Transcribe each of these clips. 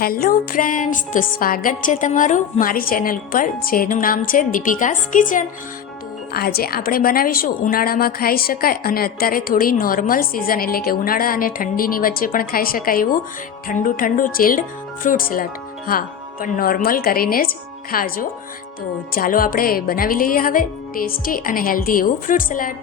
Hello friends તો સ્વાગત છે તમારું મારી ચેનલ ઉપર, જેનું નામ છે દીપિકાસ કિચન તો આજે આપણે બનાવીશું ઉનાળામાં ખાઈ શકાય અને અત્યારે થોડી નોર્મલ સિઝન એટલે કે ઉનાળા અને ઠંડીની વચ્ચે પણ ખાઈ શકાય એવું ઠંડુ ઠંડુ ચિલ્ડ ફ્રૂટ સલાડ હા, પણ નોર્મલ કરીને જ ખાજો. તો ચાલો આપણે બનાવી લઈએ હવે ટેસ્ટી અને હેલ્ધી એવું ફ્રૂટ સલાડ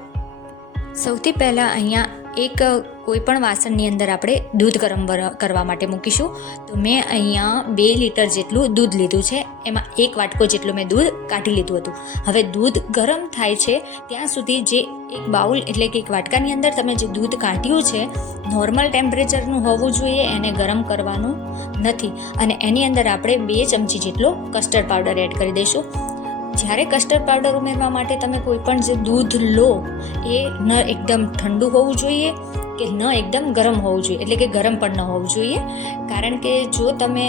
સૌથી પહેલાં અહીંયા એક કોઈપણ વાસણની અંદર આપણે દૂધ ગરમ કરવા માટે મૂકીશું. તો મેં અહીંયા બે લીટર જેટલું દૂધ લીધું છે. એમાં એક વાટકો જેટલું મેં દૂધ કાઢી લીધું હતું. હવે દૂધ ગરમ થાય છે, ત્યાં સુધી જે એક બાઉલ એટલે કે એક વાટકાની અંદર તમે જે દૂધ કાઢ્યું છે, નોર્મલ ટેમ્પરેચરનું હોવું જોઈએ, એને ગરમ કરવાનું નથી. અને એની અંદર આપણે બે ચમચી જેટલો કસ્ટર્ડ પાવડર એડ કરી દઈશું. જ્યારે કસ્ટર્ડ પાવડર ઉમેરવા માટે તમે કોઈ પણ જે દૂધ લો, એ ન એકદમ ઠંડુ હોવું જોઈએ કે ન એકદમ ગરમ હોવું જોઈએ. એટલે કે ગરમ પણ ન હોવું જોઈએ. કારણ કે જો તમે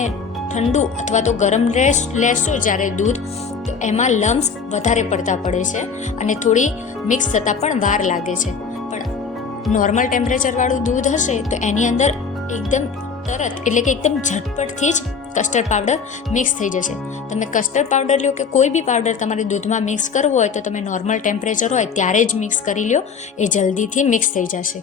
ઠંડુ અથવા તો ગરમ લેશ લેશો જ્યારે દૂધ, તો એમાં લમ્સ વધારે પડતા પડે છે અને થોડી મિક્સ થતાં પણ વાર લાગે છે. પણ નોર્મલ ટેમ્પરેચરવાળું દૂધ હશે તો એની અંદર એકદમ તરત, એટલે કે એકદમ ઝટપટથી જ કસ્ટર્ડ પાવડર મિક્સ થઈ જશે. તમે કસ્ટર્ડ પાવડર લ્યો કે કોઈ બી પાવડર તમારે દૂધમાં મિક્સ કરવો હોય તો તમે નોર્મલ ટેમ્પરેચર હોય ત્યારે જ મિક્સ કરી લ્યો, એ જલ્દીથી મિક્સ થઈ જશે.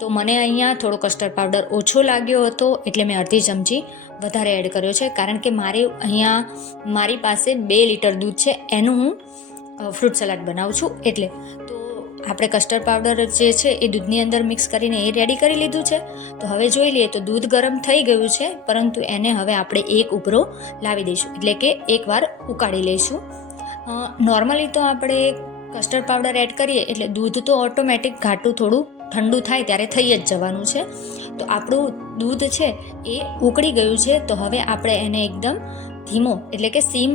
તો મને અહીંયા થોડો કસ્ટર્ડ પાવડર ઓછો લાગ્યો હતો, એટલે મેં અડધી ચમચી વધારે એડ કર્યો છે, કારણ કે મારે અહીંયા, મારી પાસે બે લીટર દૂધ છે, એનું હું ફ્રૂટ સલાડ બનાવું છું, એટલે આપણે કસ્ટર્ડ પાવડર જે છે એ દૂધની અંદર મિક્સ કરીને એ રેડી કરી લીધું છે. તો હવે જોઈ લઈએ તો દૂધ ગરમ થઈ ગયું છે, પરંતુ એને હવે આપણે એક ઉભરો લાવી દઈશું. એટલે કે એકવાર ઉકાળી લઈશું. નોર્મલી તો આપણે કસ્ટર્ડ પાવડર એડ કરીએ એટલે દૂધ તો ઓટોમેટિક ઘાટું થોડું ઠંડુ થાય ત્યારે થઈ જ જવાનું છે. તો આપણું દૂધ છે એ ઉકળી ગયું છે, તો હવે આપણે એને એકદમ ધીમો એટલે કે સીમ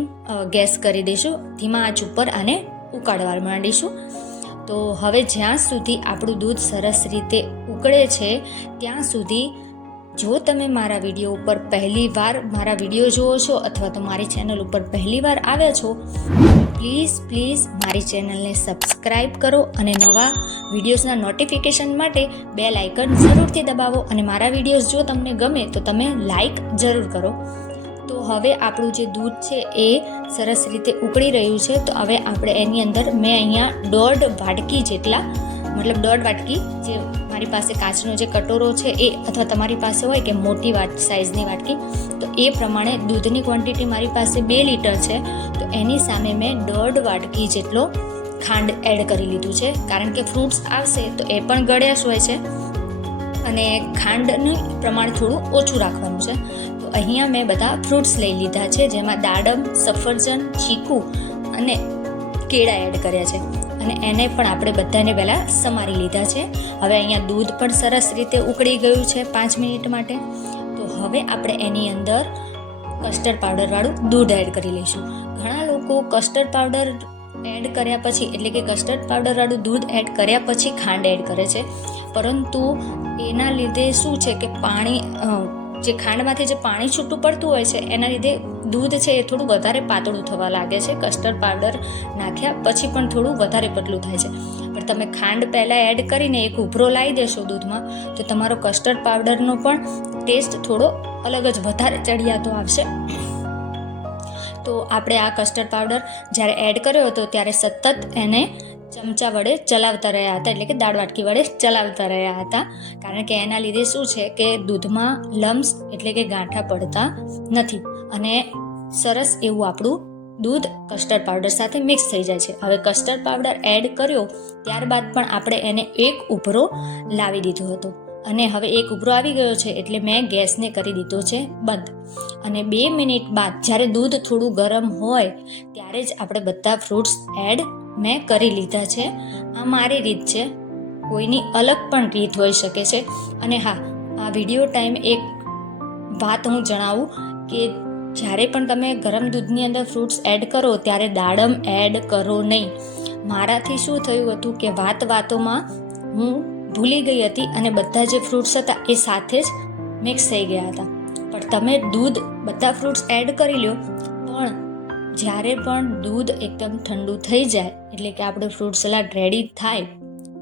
ગેસ કરી દઈશું. ધીમા આંચ ઉપર આને ઉકાળવા માંડીશું. તો હવે જ્યાં સુધી આપણું દૂધ સરસ રીતે ઉકળે છે, ત્યાં સુધી જો તમે મારા વીડિયો ઉપર પહેલી વાર મારા વીડિયો જુઓ છો અથવા તો મારી ચેનલ ઉપર પહેલી વાર આવ્યા છો, પ્લીઝ પ્લીઝ મારી ચેનલને સબસ્ક્રાઈબ કરો અને નવા વિડીયોઝના નોટિફિકેશન માટે બે લાઇકન જરૂરથી દબાવો અને મારા વિડીયોઝ જો તમને ગમે તો તમે લાઈક જરૂર કરો. હવે આપણું જે દૂધ છે એ સરસ રીતે ઉકળી રહ્યું છે. તો હવે આપણે એની અંદર મેં અહીંયા દોઢ વાટકી જેટલા, મતલબ દોઢ વાટકી જે મારી પાસે કાચનો જે કટોરો છે એ અથવા તમારી પાસે હોય કે મોટી વાટ સાઇઝની વાટકી, તો એ પ્રમાણે દૂધની ક્વોન્ટિટી મારી પાસે બે લીટર છે. તો એની સામે મેં દોઢ વાટકી જેટલો ખાંડ એડ કરી લીધું છે. કારણ કે ફ્રૂટ્સ આવશે તો એ પણ ગળ્યા જ હોય છે. અને ખાંડનું પ્રમાણ થોડું ઓછું રાખવાનું છે. અહીંયા મેં બધા ફ્રૂટ્સ લઈ લીધા છે, જેમાં દાડમ, સફરજન, ચીકુ અને કેળા એડ કર્યા છે. અને એને પણ આપણે બધાને પહેલાં સમારી લીધા છે. હવે અહીંયા દૂધ પણ સરસ રીતે ઉકળી ગયું છે પાંચ મિનિટ માટે. તો હવે આપણે એની અંદર કસ્ટર્ડ પાવડરવાળું દૂધ એડ કરી લઈશું. ઘણા લોકો કસ્ટર્ડ પાવડર એડ કર્યા પછી, એટલે કે કસ્ટર્ડ પાવડરવાળું દૂધ એડ કર્યા પછી ખાંડ એડ કરે છે. પરંતુ એના લીધે શું છે કે પાણી જે ખાંડમાંથી જે પાણી છૂટું પડતું હોય છે, એના લીધે દૂધ છે એ થોડું વધારે પાતળું થવા લાગે છે. કસ્ટર્ડ પાવડર નાખ્યા પછી પણ થોડું વધારે પતલું થાય છે. પણ તમે ખાંડ પહેલાં એડ કરીને એક ઉભરો લાવી દેશો દૂધમાં, તો તમારો કસ્ટર્ડ પાવડરનો પણ ટેસ્ટ થોડો અલગ જ વધારે ચડિયાતો આવશે. તો આપણે આ કસ્ટર્ડ પાવડર જ્યારે એડ કર્યો હતો ત્યારે સતત એને ચમચા વડે ચલાવતા રહ્યા હતા, એટલે કે દાળ વાટકી વડે ચલાવતા રહ્યા હતા. કારણ કે એના લીધે શું છે કે દૂધમાં લમ્સ એટલે કે ગાંઠા પડતા નથી. અને સરસ એવું આપણું દૂધ કસ્ટર્ડ પાવડર સાથે મિક્સ થઈ જાય છે. હવે કસ્ટર્ડ પાવડર એડ કર્યો, ત્યારબાદ પણ આપણે એને એક ઉભરો લાવી દીધો હતો. અને હવે એક ઉભરો આવી ગયો છે એટલે મેં ગેસને કરી દીધો છે બંધ. અને બે મિનિટ બાદ જ્યારે દૂધ થોડું ગરમ હોય ત્યારે જ આપણે બધા ફ્રૂટ્સ એડ મેં કરી લીધા છે. આ મારી રીત છે. કોઈની અલગ પણ રીત હોઈ શકે છે. અને હા, આ વીડિયો ટાઈમ એક વાત હું જણાવું કે જ્યારે પણ તમે ગરમ દૂધની અંદર ફ્રૂટ્સ એડ કરો ત્યારે દાડમ એડ કરો નહીં. મારાથી શું થયું હતું કે વાત વાતોમાં હું ભૂલી ગઈ હતી અને બધા જે ફ્રૂટ્સ હતા એ સાથે જ મિક્સ થઈ ગયા હતા. પણ તમે દૂધ બધા ફ્રૂટ્સ એડ કરી લો પણ જ્યારે પણ દૂધ એકદમ ઠંડુ થઈ જાય, એટલે કે આપણું ફ્રૂટ સલાડ રેડી થાય,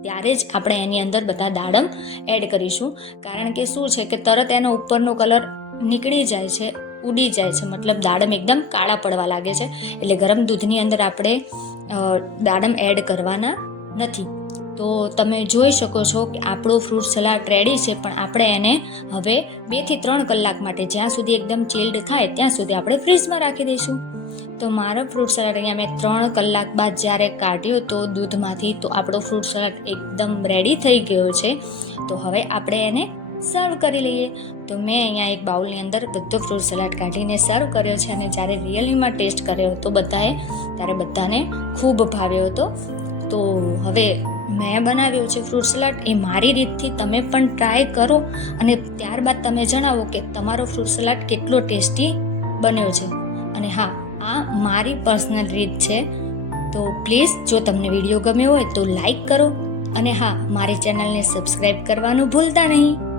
ત્યારે જ આપણે એની અંદર બધા દાડમ એડ કરીશું. કારણ કે શું છે કે તરત એનો ઉપરનો કલર નીકળી જાય છે, ઉડી જાય છે. મતલબ દાડમ એકદમ કાળા પડવા લાગે છે. એટલે ગરમ દૂધની અંદર આપણે દાડમ એડ કરવાના નથી. તો તમે જોઈ શકો છો કે આપણો ફ્રૂટ સલાડ રેડી છે, પણ આપણે એને હવે બેથી ત્રણ કલાક માટે જ્યાં સુધી એકદમ ચિલ્ડ થાય, ત્યાં સુધી આપણે ફ્રીજમાં રાખી દઈશું. તો મારો ફ્રૂટ સલાડ અહીંયા મેં ત્રણ કલાક બાદ જ્યારે કાઢ્યો તો દૂધમાંથી તો આપણો ફ્રૂટ સલાડ એકદમ રેડી થઈ ગયો છે. તો હવે આપણે એને સર્વ કરી લઈએ. તો મેં અહીંયા એક બાઉલની અંદર બધો ફ્રૂટ સલાડ કાઢીને સર્વ કર્યો છે અને જ્યારે રિયલીમાં ટેસ્ટ કર્યો હતો બધાએ, ત્યારે બધાને ખૂબ ભાવ્યો હતો. તો હવે મેં બનાવ્યો છે ફ્રૂટ સલાડ, એ મારી રીતથી તમે પણ ટ્રાય કરો અને ત્યારબાદ તમે જણાવો કે તમારો ફ્રૂટ સલાડ કેટલો ટેસ્ટી બન્યો છે. અને હા, આ મારી પર્સનલ રીત છે. તો પ્લીઝ જો તમને વીડિયો ગમ્યો હોય તો લાઈક કરો. અને હા, મારી ચેનલને સબસ્ક્રાઈબ કરવાનું ભૂલતા નહીં.